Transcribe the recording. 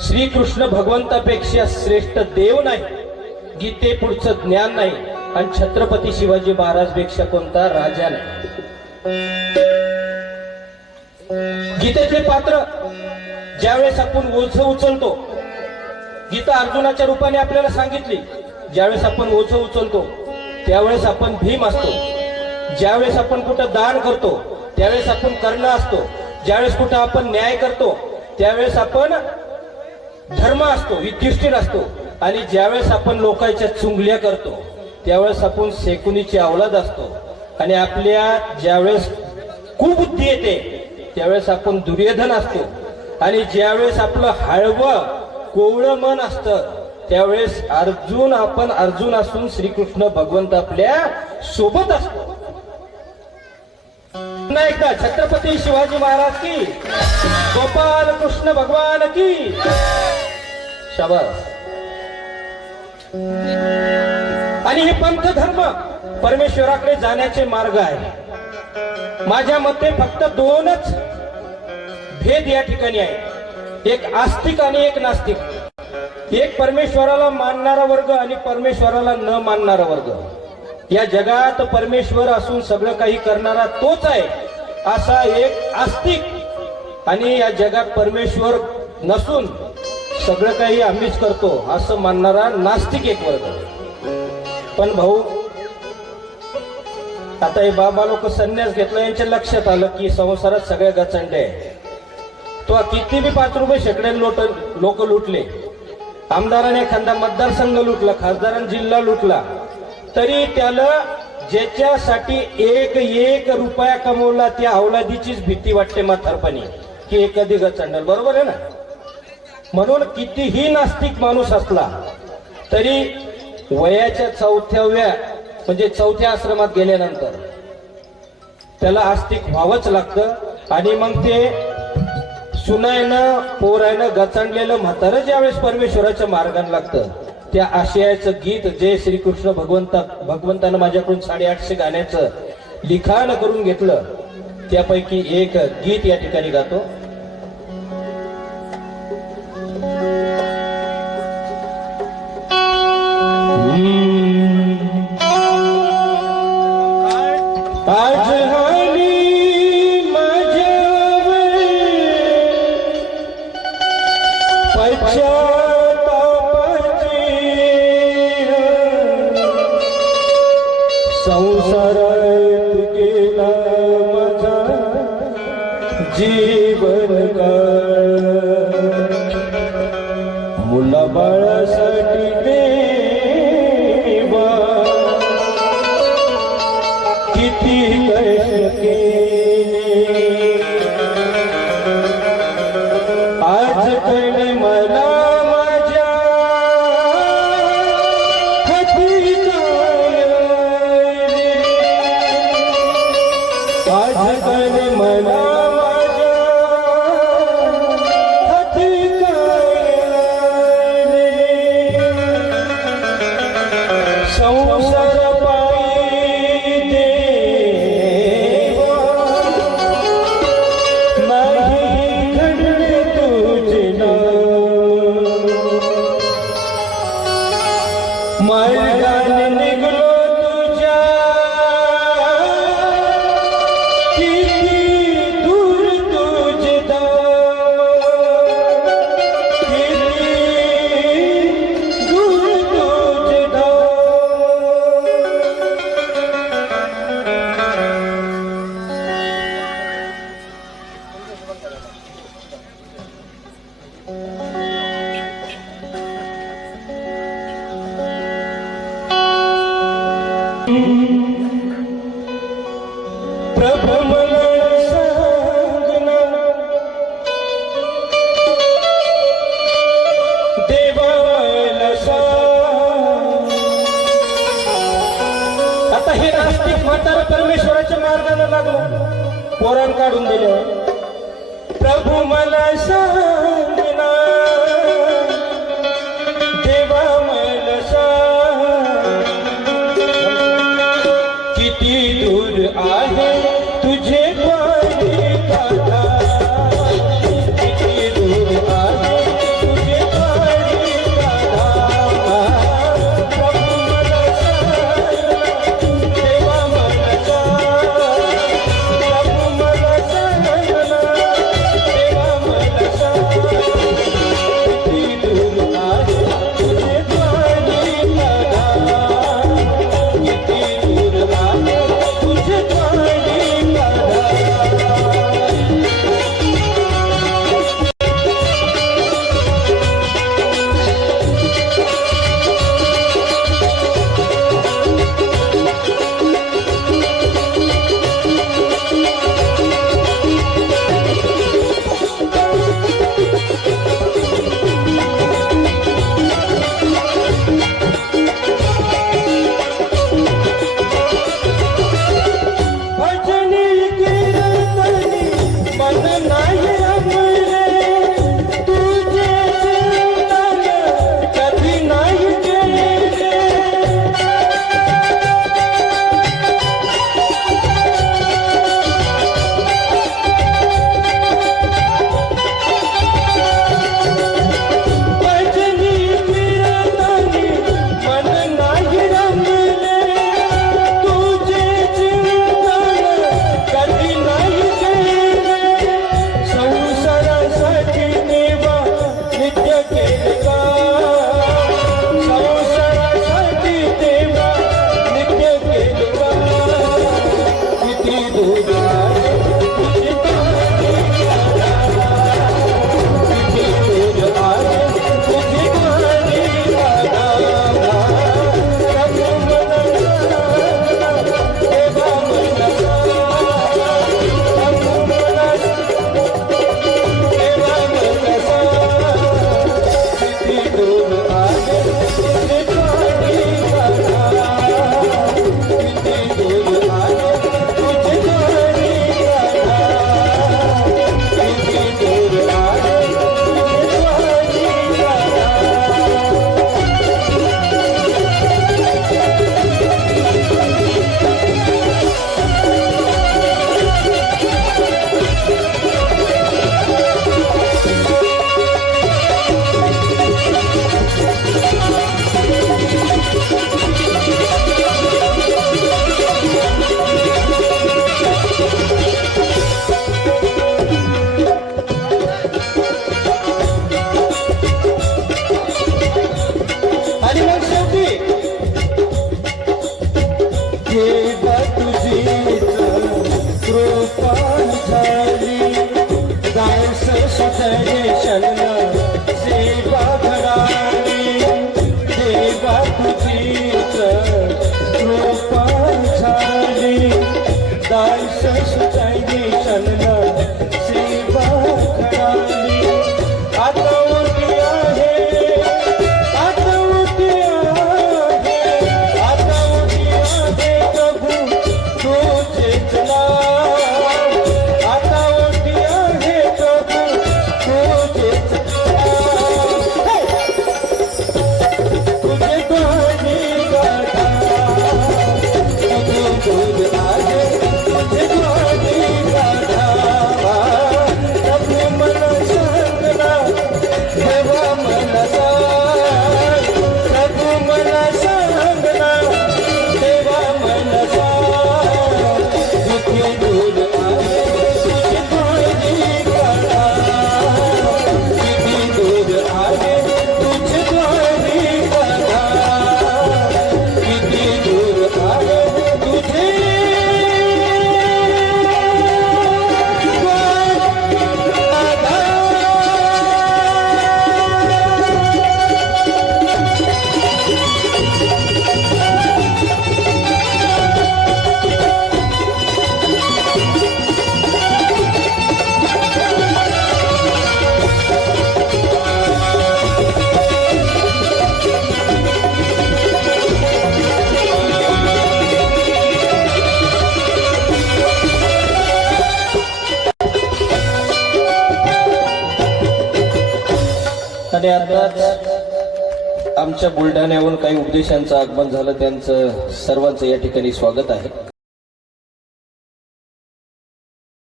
श्रीकृष्ण भगवंतापेक्षा श्रेष्ठ देव नाही, गीते पुढचं ज्ञान नाही, आणि छत्रपती शिवाजी महाराज पेक्षा कोणता राजा नाही. गीतेचे पात्र ज्यावेळेस आपण ओझ उचलतो, गीता अर्जुनाच्या रूपाने आपल्याला सांगितली, ज्यावेळेस आपण ओझ उचलतो त्यावेळेस आपण भीम असतो, ज्यावेळेस आपण कुठं दान करतो त्यावेळेस आपण कर्ण असतो, ज्यावेळेस कुठं आपण न्याय करतो त्यावेळेस आपण धर्म असतो, युधिष्ठिर असतो, आणि ज्यावेळेस आपण लोकांच्या चुंगल्या करतो त्यावेळेस आपण शकुनीची औलाद असतो, आणि आपल्या ज्यावेळेस कुबुद्धी येते त्यावेळेस आपण दुर्योधन असतो, आणि ज्यावेळेस आपलं हळवं कोवळं मन असतं त्यावेळेस आपण अर्जुन असून श्रीकृष्ण भगवंत आपल्या सोबत असतो. पुन्हा एकदा छत्रपती शिवाजी महाराज की, गोपाल कृष्ण भगवान की शाबास. आणि हे पंथ धर्म परमेश्वराकडे जाण्याचे मार्ग आहे. माझ्या मते फक्त दोनच भेद या ठिकाणी आहे, एक आस्तिक आणि एक नास्तिक, एक परमेश्वराला मानणारा वर्ग आणि परमेश्वराला न मानणारा वर्ग. या जगात परमेश्वर असून सगळं काही करणारा तोच आहे असा एक आस्तिक, आणि या जगात परमेश्वर नसून सगळं काही आम्हीच करतो असं मानणारा नास्तिक एक वर्ग. पण भाऊ, आता हे बाबा लोक संन्यास घेतला, यांच्या लक्षात आलं की संसारात सगळ्या गचंडे आहे. तो किती बी 5 रुपये शेकडे लोक लुटले, आमदाराने एखादा मतदारसंघ लुटला, खासदाराने जिल्हा लुटला, तरी त्याला ज्याच्यासाठी एक रुपया कमवला त्या अवलादीचीच भीती वाटते म्हातारपणी की हे कधी गचंडल. बरोबर आहे ना? म्हणून कितीही नास्तिक माणूस असला तरी वयाच्या 4व्या म्हणजे 4थ्या आश्रमात गेल्यानंतर त्याला आस्तिक व्हावंच लागतं. आणि मग ते सुनायनं पोरायनं गचंडलेलं म्हातारं ज्यावेळेस परमेश्वराच्या मार्गाने लागतं, त्या आशयाचं गीत जे श्रीकृष्ण भगवंतानं माझ्याकडून 850 गाण्याचं लिखाण करून घेतलं, त्यापैकी एक गीत या ठिकाणी गातो. संसारात गेला माझा जीवन काळ, मुलाबाळासाठी देवा किती कष्ट केले, आज कडे मला प्रभु मला सांगना, देवा मला सांग. आता हे नास्तिक म्हातारा परमेश्वराच्या मार्गाने लागलं, पोरान काढून दिले. प्रभु मला सांगना, देवा मला सांग, किती दूर आहे तुझे पाय दादा, किती दूर आहे तुझे आणि आताच आमच्या बुलढाण्याहून काही उपदेशांचं आगमन झालं, त्यांचं सर्वांचं या ठिकाणी स्वागत आहे.